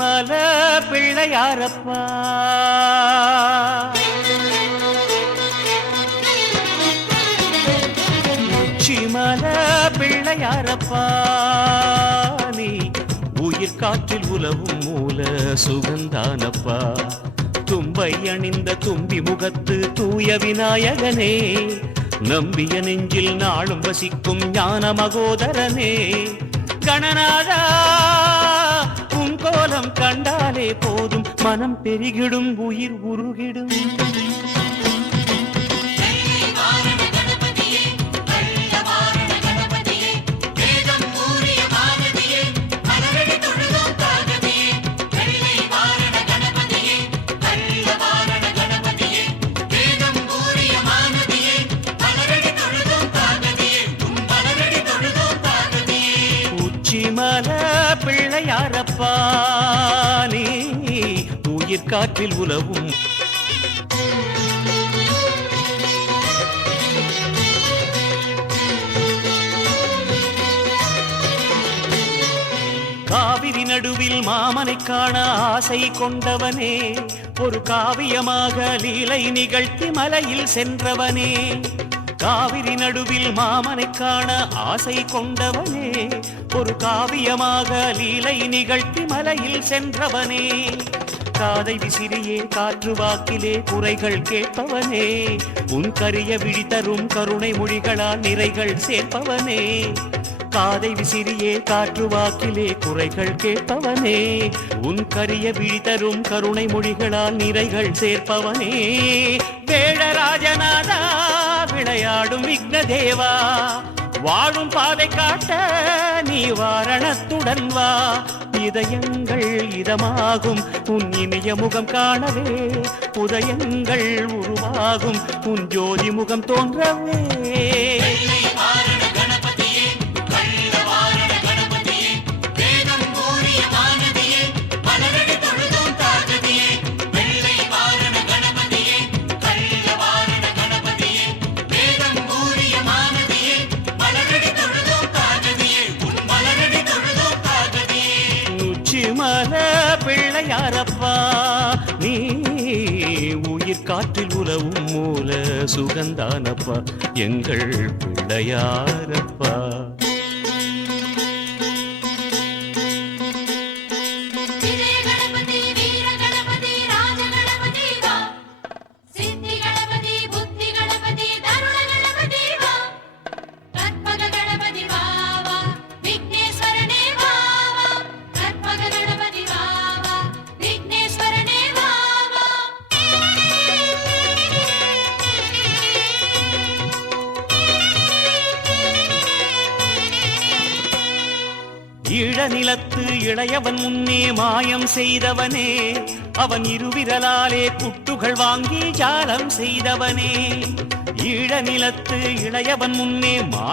உச்சிமல பிள்ளையாரப்பா உச்சிமல பிள்ளையாரப்பா நீ உயிர் காற்றில் உலவும் மூல சுகந்தானப்பா தும்பை அணிந்த தும்பி முகத்து தூய விநாயகனே நம்பிய நெஞ்சில் நாளும் வசிக்கும் ஞான மகோதரனே கணநாதா உன் கோலம் கண்டாலே போதும் மனம் பெருகிடும் உயிர் உருகிடும் உச்சிமல பிள்ளையாரப்பா நீ உயிர் காற்றில் உலவும் காவிரி நடுவில் மாமனை காண ஆசை கொண்டவனே ஒரு காவியமாக லீலை நிகழ்த்தி மலையில் சென்றவனே காவிரி நடுவில் மாமனை காண ஆசை கொண்டவனே ஒரு காவியமாக லீலை நிகழ்த்தி மலையில் சென்றவனே காதை விசிறியே காற்று வாக்கிலே குறைகள் கேட்பவனே உன் கரிய விழி தரும் கருணை மொழிகளால் நிறைகள் சேர்ப்பவனே காதை விசிறியே காற்று வாக்கிலே குறைகள் கேட்பவனே உன் கரிய விழி தரும் கருணை மொழிகளால் நிறைகள் சேர்ப்பவனே வேழராஜநாதா விளையாடும் விக்னதேவா வாழும் பாதை காட்ட நீ வாரணத்துடன் வா இதயங்கள் இதமாகும் உன் இனிய முகம் காணவே உதயங்கள் உருவாகும் உன் ஜோதி முகம் தோன்றவே உச்சிமல பிள்ளையாரப்பா நீ உயிர் காற்றில் உலவும் மூல சுகந்தானப்பா எங்கள் பிள்ளையாரப்பா ஈழநிலத்து இளையவன் முன்னே மாயம் செய்தவனே அவன் இருவிரலாலே குட்டுகள் வாங்கி ஜாலம் செய்தவனே ஈழநிலத்து இளையவன் முன்னே மாயம்